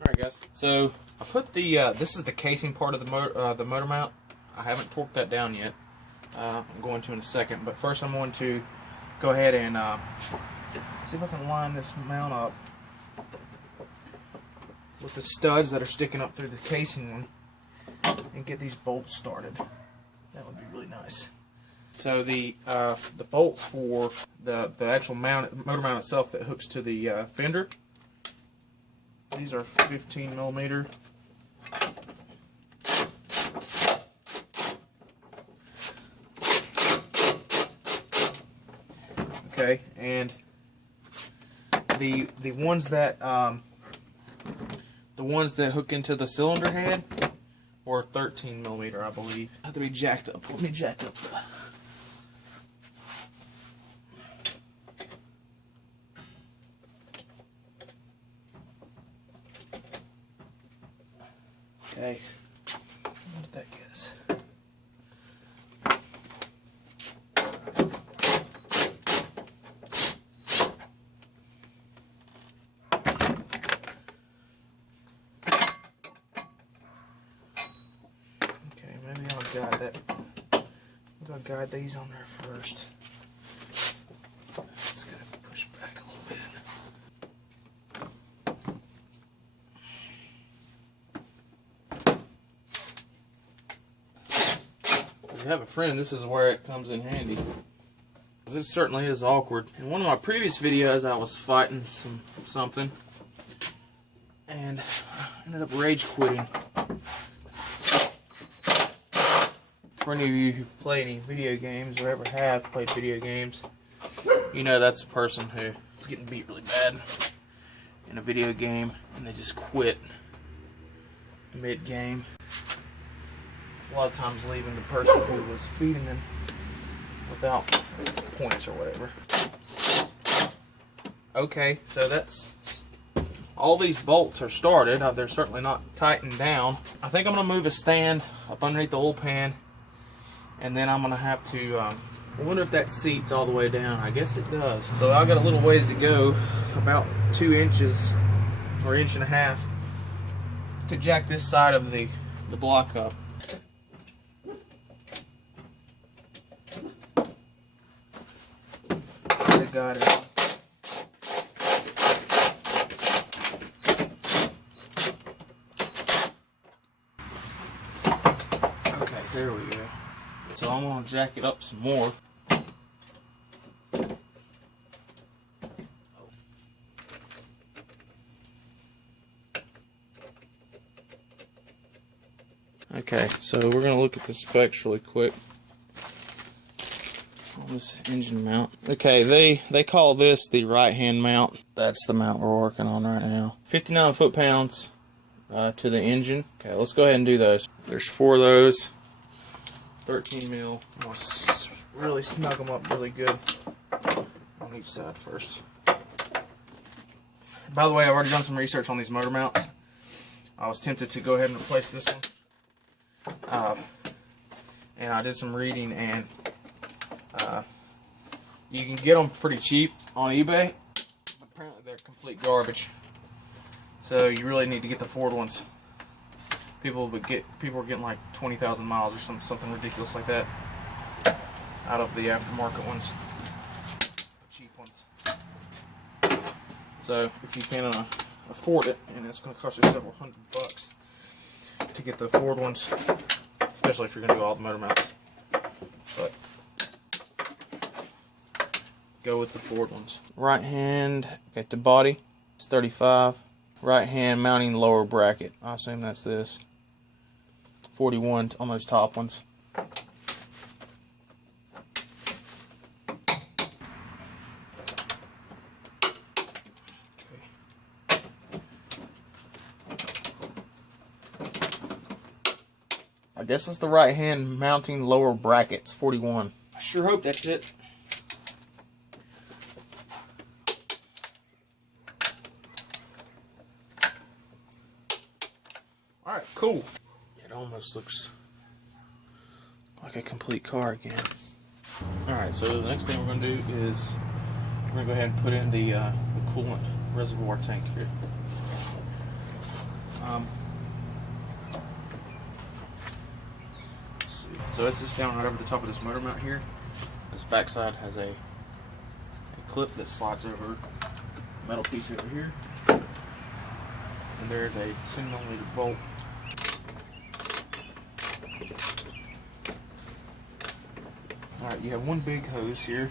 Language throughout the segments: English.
Alright guys, so I put the, this is the casing part of the motor mount. I haven't torqued that down yet. I'm going to in a second, but first I'm going to go ahead and see if I can line this mount up with the studs that are sticking up through the casing one and get these bolts started. That would be really nice. So the bolts for the actual motor mount itself that hooks to the fender, these are 15 millimeter. Okay, and the ones that hook into the cylinder head were 13 millimeter, I believe. Have to be jacked up. Let me jack up the. Okay, what did that get us? Okay, maybe I'll guide that. Maybe I'll guide these on there first. It's gonna push back a little bit. If you have a friend, this is where it comes in handy. It certainly is awkward. In one of my previous videos, I was fighting something and I ended up rage quitting. For any of you who play any video games or ever have played video games, you know that's a person who is getting beat really bad in a video game and they just quit mid-game. A lot of times leaving the person who was beating them without points or whatever. Okay, so that's all. These bolts are started. They're certainly not tightened down. I think I'm going to move a stand up underneath the old pan, and then I'm going to have to I wonder if that seats all the way down. I guess it does. So I've got a little ways to go, about 2 inches or 1.5 inches, to jack this side of the block up. Got it. Okay, there we go. So I'm going to jack it up some more. Okay, so we're going to look at the specs really quick. This engine mount. Okay, they call this the right hand mount. That's the mount we're working on right now. 59 foot-pounds to the engine. Okay, let's go ahead and do those. There's 4 of those. 13 mil. I'm going to really snug them up really good on each side first. By the way, I've already done some research on these motor mounts. I was tempted to go ahead and replace this one. And I did some reading, and you can get them pretty cheap on eBay. Apparently they're complete garbage. So you really need to get the Ford ones. People are getting like 20,000 miles or something ridiculous like that out of the aftermarket ones, the cheap ones. So if you can afford it, and it's going to cost you several $100 to get the Ford ones, especially if you're going to do all the motor mounts. But go with the Ford ones. Right hand at the body, it's 35. Right hand mounting lower bracket, I assume that's this. 41 on those top ones. Okay. I guess it's the right hand mounting lower brackets, 41. I sure hope that's it. Alright, cool. It almost looks like a complete car again. Alright, so the next thing we're going to do is we're going to go ahead and put in the coolant reservoir tank here. Let's see. So it's just down right over the top of this motor mount here. This backside has a clip that slides over a metal piece over here. And there's a 10mm bolt. Alright, you have one big hose here.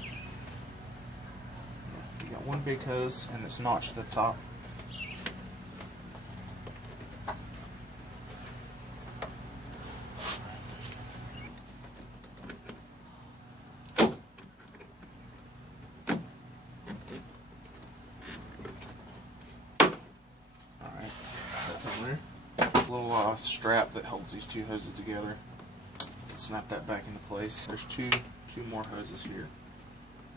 You got one big hose and it's notched at the top. Alright, that's on there. A little strap that holds these two hoses together. Snap that back into place. There's two more hoses here,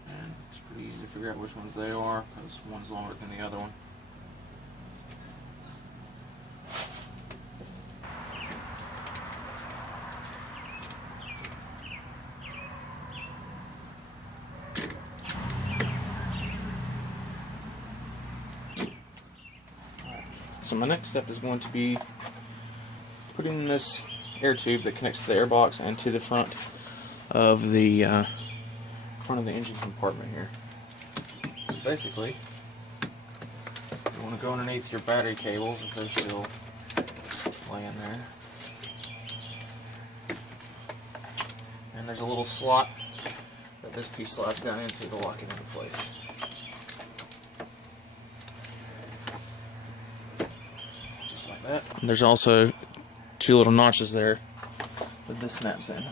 and it's pretty easy to figure out which ones they are because one's longer than the other one. Alright, so my next step is going to be putting this air tube that connects to the airbox and to the front of the engine compartment here. So basically, you want to go underneath your battery cables if they're still laying there. And there's a little slot that this piece slides down into to lock it into place. Just like that. And there's also two little notches there that this snaps in.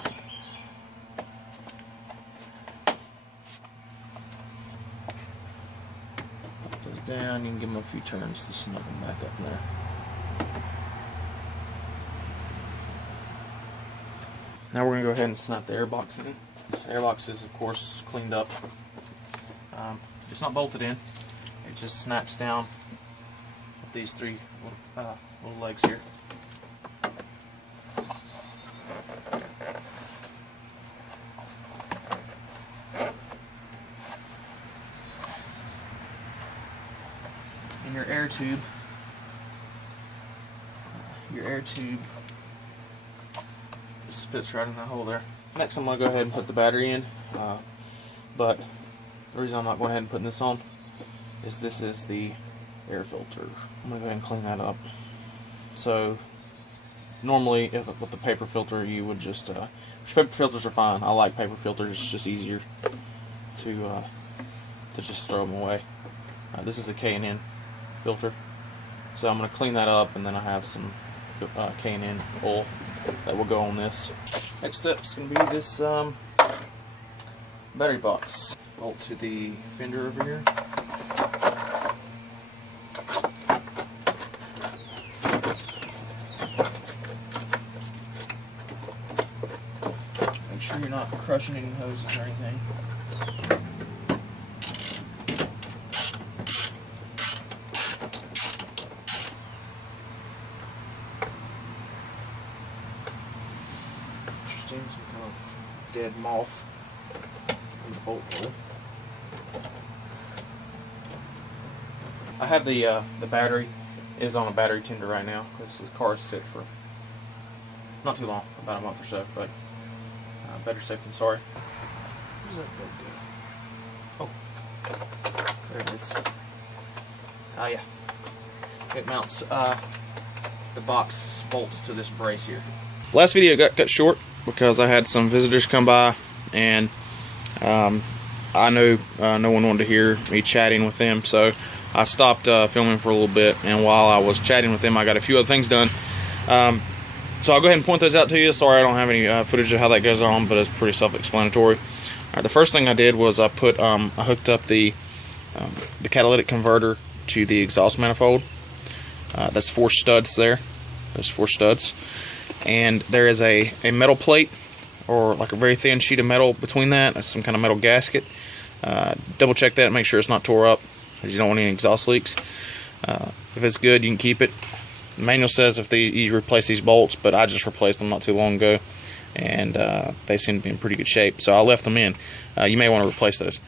Put those down, you can give them a few turns to snug them back up there. Now we're going to go ahead and snap the airbox in. The airbox is of course cleaned up. It's not bolted in, it just snaps down with these three little legs here. And your air tube just fits right in that hole there. Next I'm going to go ahead and put the battery in, but the reason I'm not going ahead and putting this on is this is the air filter. I'm going to go ahead and clean that up. So normally with the paper filter you would just, paper filters are fine. I like paper filters, it's just easier to just throw them away. This is a K&N filter, so I'm going to clean that up, and then I have some K&N oil that will go on this. Next step is going to be this battery box. Bolt to the fender over here. Make sure you're not crushing any hoses or anything. Some kind of dead moth in the bolt hole. I have the battery is on a battery tender right now because the car is sit for not too long, about a month or so, but better safe than sorry. Where's that bolt go? Oh, there it is. Oh yeah, it mounts the box bolts to this brace here. Last video got cut short because I had some visitors come by, and I know no one wanted to hear me chatting with them, so I stopped filming for a little bit, and while I was chatting with them I got a few other things done. So I'll go ahead and point those out to you. Sorry I don't have any footage of how that goes on, but it's pretty self-explanatory. The first thing I did was I hooked up the catalytic converter to the exhaust manifold. That's 4 studs there. There's 4 studs. And there is a metal plate, or like a very thin sheet of metal between that. That's some kind of metal gasket. Double check that and make sure it's not tore up, because you don't want any exhaust leaks. If it's good, you can keep it. The manual says you replace these bolts, but I just replaced them not too long ago. and they seem to be in pretty good shape, so I left them in. You may want to replace those.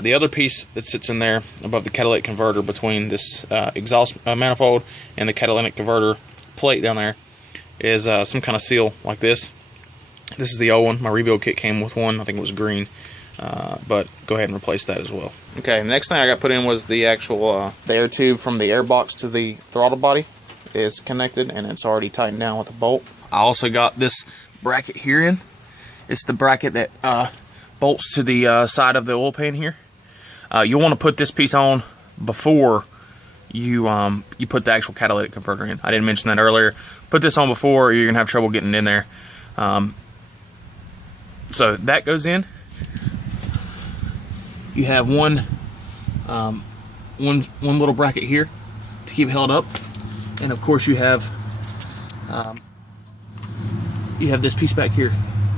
The other piece that sits in there above the catalytic converter between this exhaust manifold and the catalytic converter plate down there is some kind of seal like this. This is the old one. My rebuild kit came with one. I think it was green, but go ahead and replace that as well. Okay, the next thing I got put in was the actual the air tube from the airbox to the throttle body is connected, and it's already tightened down with a bolt. I also got this bracket here in. It's the bracket that bolts to the side of the oil pan here. You'll want to put this piece on before you put the actual catalytic converter in. I didn't mention that earlier. Put this on before, or you're gonna have trouble getting in there. So that goes in. You have one little bracket here to keep it held up, and of course you have this piece back here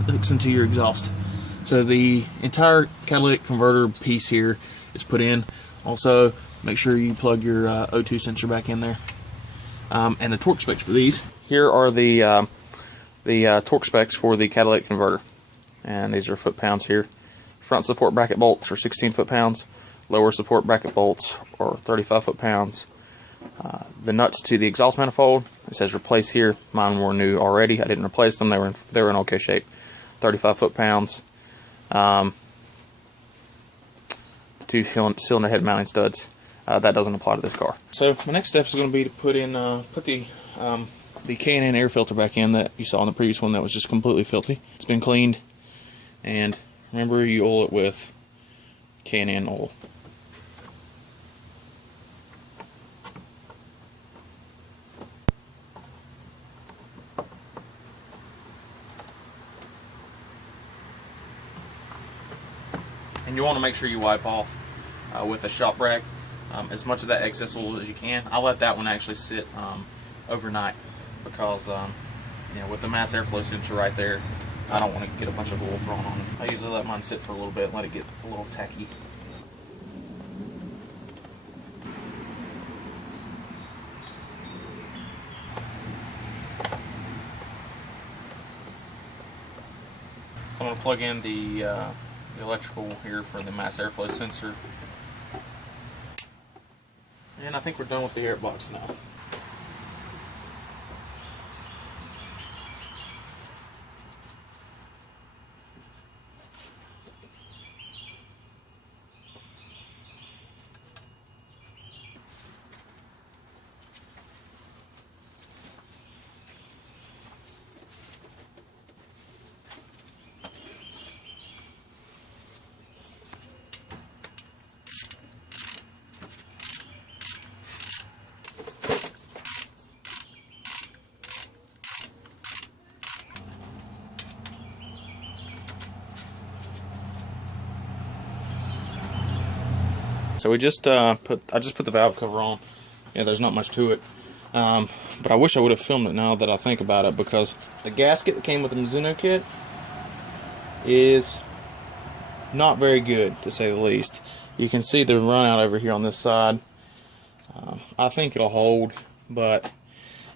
that hooks into your exhaust. So the entire catalytic converter piece here is put in. Also, make sure you plug your O2 sensor back in there. And the torque specs for these. Here are the torque specs for the catalytic converter, and these are foot-pounds here. Front support bracket bolts are 16 foot-pounds. Lower support bracket bolts are 35 foot-pounds. The nuts to the exhaust manifold, it says replace here. Mine were new already. I didn't replace them. They were in okay shape. 35 foot-pounds. 2 cylinder head mounting studs. That doesn't apply to this car. So my next step is going to be to put the K&N air filter back in that you saw in the previous one that was just completely filthy. It's been cleaned, and remember, you oil it with K&N oil. And you want to make sure you wipe off with a shop rag as much of that excess oil as you can. I let that one actually sit overnight because you know, with the mass airflow sensor right there, I don't want to get a bunch of oil thrown on it. I usually let mine sit for a little bit and let it get a little tacky. So I'm going to plug in the electrical here for the mass airflow sensor. And I think we're done with the airbox now. So we just I just put the valve cover on. Yeah, there's not much to it. But I wish I would have filmed it now that I think about it, because the gasket that came with the Mizuno kit is not very good, to say the least. You can see the run out over here on this side. I think it'll hold, but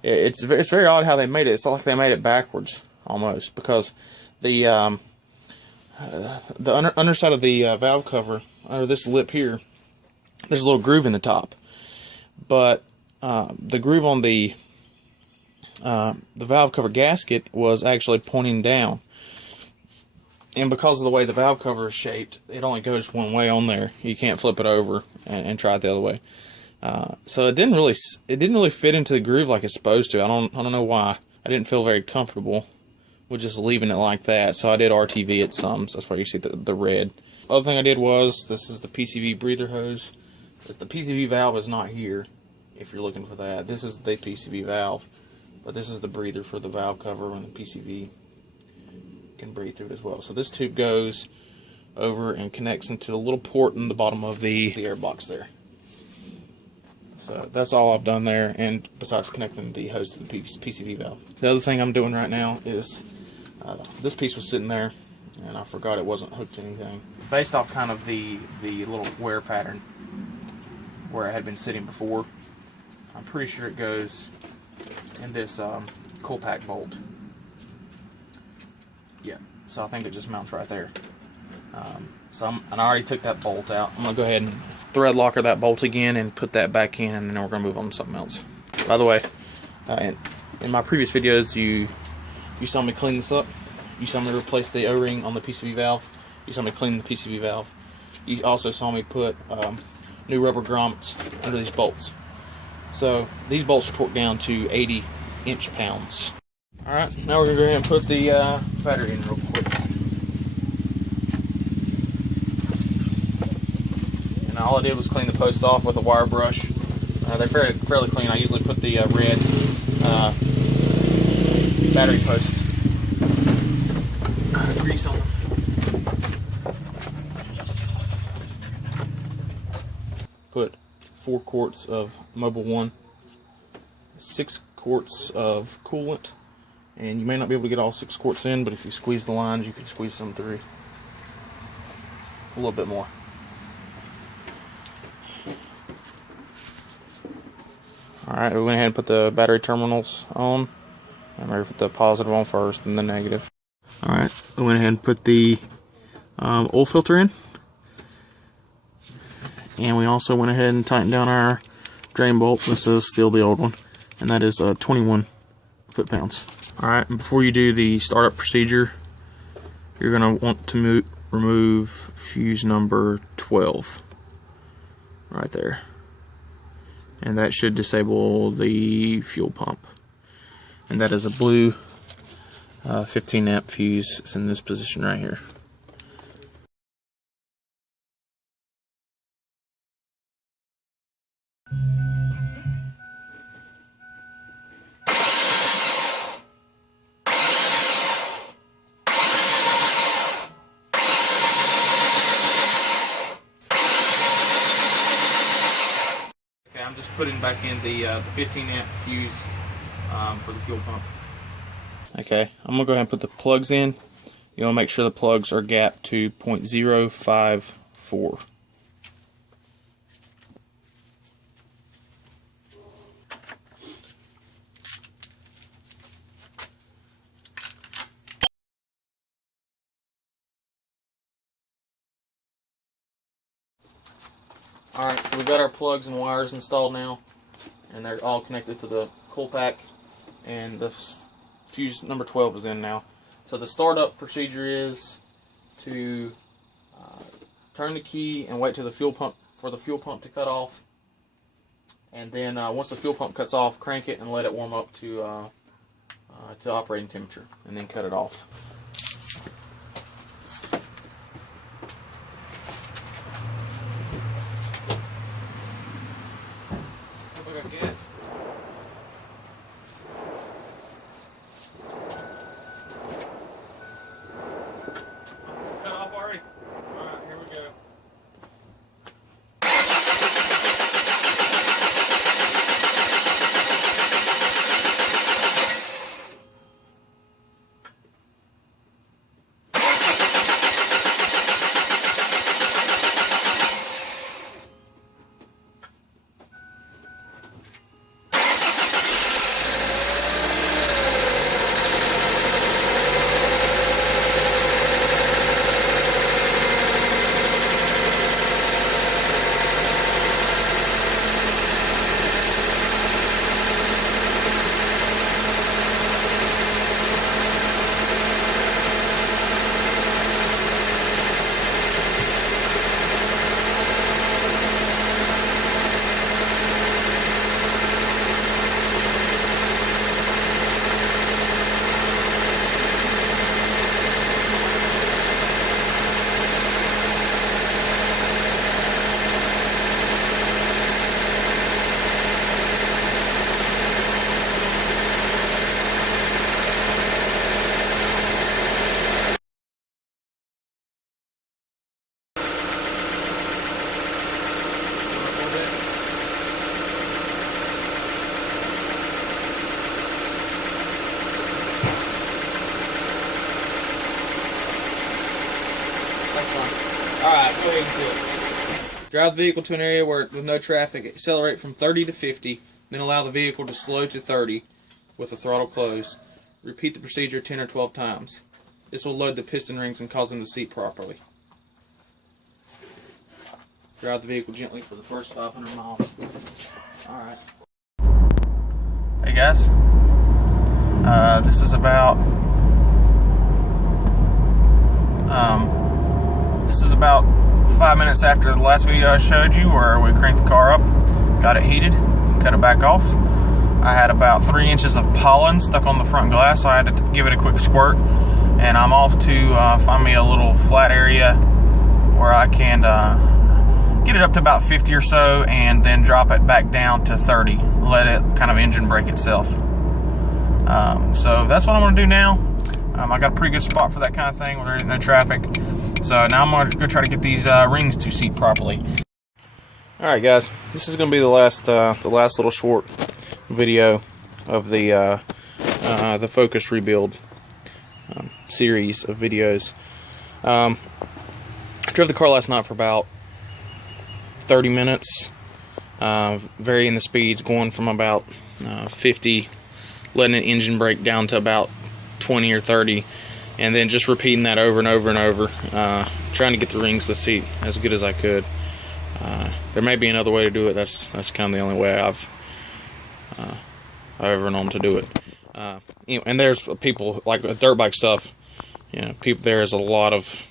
it's very odd how they made it. It's like they made it backwards almost, because the underside of the valve cover, under this lip here, there's a little groove in the top, but the groove on the valve cover gasket was actually pointing down, and because of the way the valve cover is shaped, it only goes one way on there. You can't flip it over and try it the other way. So it didn't really fit into the groove like it's supposed to. I don't know why. I didn't feel very comfortable with just leaving it like that, so I did RTV it some. So that's why you see the red. Other thing I did was, this is the PCV breather hose. The PCV valve is not here, if you're looking for that. This is the PCV valve, but this is the breather for the valve cover, and the PCV can breathe through it as well. So this tube goes over and connects into the little port in the bottom of the airbox there. So that's all I've done there, and besides connecting the hose to the PCV valve. The other thing I'm doing right now is, this piece was sitting there, and I forgot it wasn't hooked to anything. Based off kind of the little wear pattern where it had been sitting before, I'm pretty sure it goes in this cool pack bolt. so I think it just mounts right there. And I already took that bolt out. I'm going to go ahead and thread locker that bolt again and put that back in, and then we're going to move on to something else. By the way, in my previous videos, you saw me clean this up. You saw me replace the O-ring on the PCV valve. You saw me clean the PCV valve. You also saw me put new rubber grommets under these bolts. So these bolts are torqued down to 80 inch-pounds. Alright, now we're going to go ahead and put the battery in real quick. And all I did was clean the posts off with a wire brush. They're fairly clean. I usually put the red battery posts grease on them. Put 4 quarts of Mobil 1, 6 quarts of coolant, and you may not be able to get all 6 quarts in, but if you squeeze the lines, you can squeeze some through. A little bit more. Alright, we went ahead and put the battery terminals on. I'm going to put the positive on first and the negative. Alright, we went ahead and put the oil filter in. And we also went ahead and tightened down our drain bolt. This is still the old one, and that is 21 foot-pounds. Alright, and before you do the startup procedure, you're going to want to remove fuse number 12 right there. And that should disable the fuel pump. And that is a blue 15 amp fuse. It's in this position right here. I'm just putting back in the 15 amp fuse for the fuel pump. Okay, I'm going to go ahead and put the plugs in. You want to make sure the plugs are gapped to 0.054. Alright, so we've got our plugs and wires installed now, and they're all connected to the cool pack, and the fuse number 12 is in now. So the startup procedure is to turn the key and wait till the fuel pump for the fuel pump to cut off, and then once the fuel pump cuts off, crank it and let it warm up to operating temperature, and then cut it off. Yes. It's cut off already. Alright, here we go. Alright, go ahead and do it. Drive the vehicle to an area with no traffic, accelerate from 30 to 50, then allow the vehicle to slow to 30 with the throttle closed. Repeat the procedure 10 or 12 times. this will load the piston rings and cause them to seat properly. Drive the vehicle gently for the first 500 miles. Alright. Hey guys. This is about 5 minutes after the last video I showed you where we cranked the car up, got it heated, and cut it back off. I had about 3 inches of pollen stuck on the front glass, so I had to give it a quick squirt. And I'm off to find me a little flat area where I can get it up to about 50 or so and then drop it back down to 30. Let it kind of engine brake itself. So that's what I'm going to do now. I got a pretty good spot for that kind of thing where there ain't no traffic. So now I'm going to go try to get these rings to seat properly. Alright guys, this is going to be the last little short video of the Focus rebuild series of videos. I drove the car last night for about 30 minutes, varying the speeds, going from about 50, letting an engine brake down to about 20 or 30, and then just repeating that over and over and over, trying to get the rings to seat as good as I could. There may be another way to do it. That's kind of the only way I've ever known to do it. And there's people like dirt bike stuff. You know, there's a lot of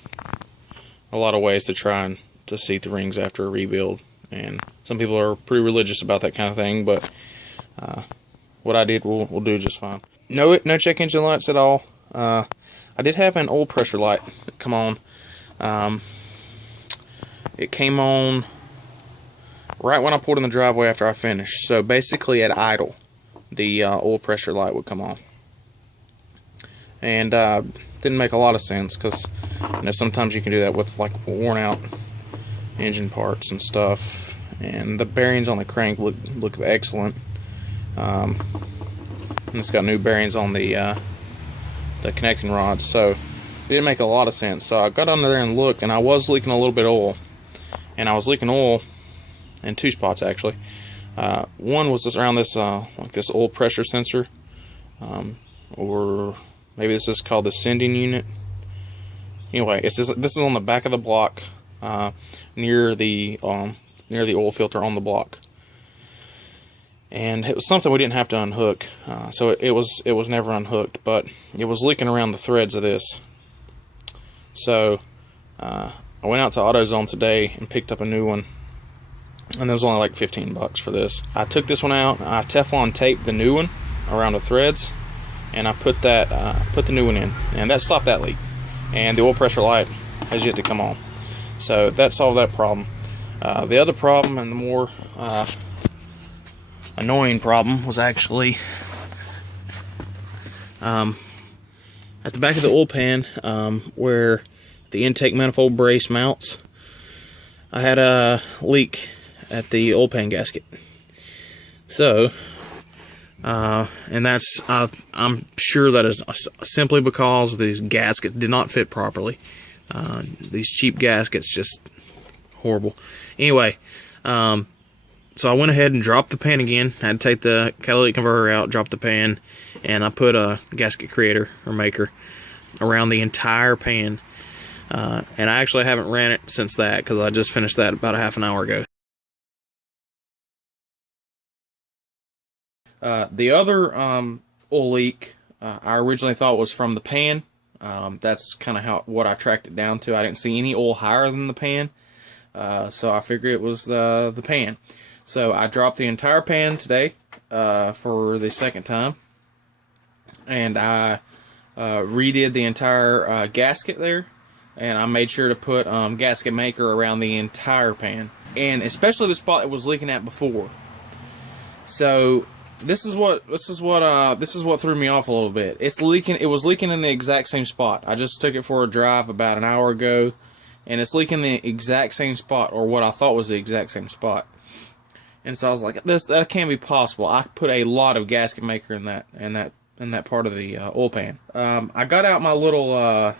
ways to try and to seat the rings after a rebuild, and some people are pretty religious about that kind of thing. But what I did will do just fine. No check engine lights at all. I did have an oil pressure light come on. It came on right when I pulled in the driveway after I finished. So basically at idle, the oil pressure light would come on. And didn't make a lot of sense, because you know, sometimes you can do that with like worn out engine parts and stuff. And the bearings on the crank look excellent. And it's got new bearings on the connecting rods, so it didn't make a lot of sense. So I got under there and looked, and I was leaking a little bit of oil. And I was leaking oil in 2 spots actually. One was just around this like this oil pressure sensor, or maybe this is called the sending unit. Anyway, this is on the back of the block, near the oil filter on the block. And it was something we didn't have to unhook, so it was never unhooked, but it was leaking around the threads of this. So I went out to AutoZone today and picked up a new one, and it was only like 15 bucks for this. I took this one out, I Teflon taped the new one around the threads, and I put the new one in, and that stopped that leak. And the oil pressure light has yet to come on, so that solved that problem. The other problem, and the more annoying problem, was actually at the back of the oil pan, where the intake manifold brace mounts. I had a leak at the Old Pan Gasket. So, and that's, I'm sure that is simply because these gaskets did not fit properly. These cheap gaskets, just horrible. Anyway, so I went ahead and dropped the pan again. I had to take the catalytic converter out, drop the pan, and I put a gasket creator or maker around the entire pan. And I actually haven't ran it since that, because I just finished that about a half an hour ago. The other oil leak I originally thought was from the pan. That's kind of what I tracked it down to. I didn't see any oil higher than the pan, so I figured it was the pan. So I dropped the entire pan today for the second time, and I redid the entire gasket there, and I made sure to put gasket maker around the entire pan, and especially the spot it was leaking at before. So this is what threw me off a little bit. It's leaking. It was leaking in the exact same spot. I just took it for a drive about an hour ago, and it's leaking the exact same spot, or what I thought was the exact same spot. And so I was like, that can't be possible. I put a lot of gasket maker in that part of the oil pan. I got out my little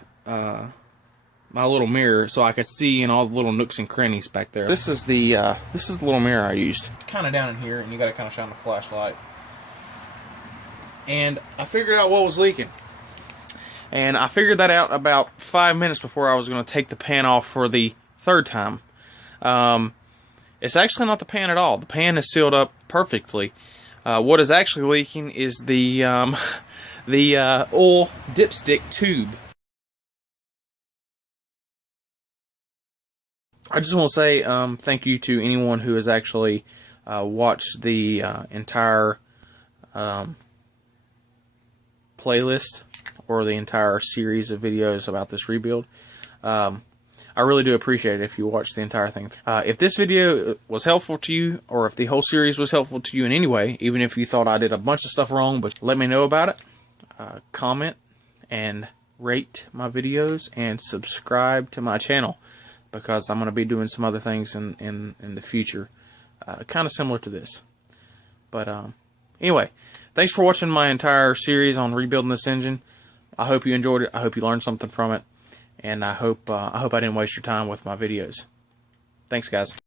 mirror so I could see in all the little nooks and crannies back there. This is the little mirror I used. Kind of down in here, and you got to kind of shine the flashlight. And I figured out what was leaking. And I figured that out about 5 minutes before I was going to take the pan off for the third time. It's actually not the pan at all. The pan is sealed up perfectly. What is actually leaking is the oil dipstick tube. I just want to say thank you to anyone who has actually watched the entire playlist or the entire series of videos about this rebuild. I really do appreciate it if you watch the entire thing. If this video was helpful to you, or if the whole series was helpful to you in any way, even if you thought I did a bunch of stuff wrong, but let me know about it. Comment and rate my videos and subscribe to my channel, because I'm going to be doing some other things in the future, kind of similar to this. But anyway, thanks for watching my entire series on rebuilding this engine. I hope you enjoyed it. I hope you learned something from it. And I hope I didn't waste your time with my videos. Thanks, guys.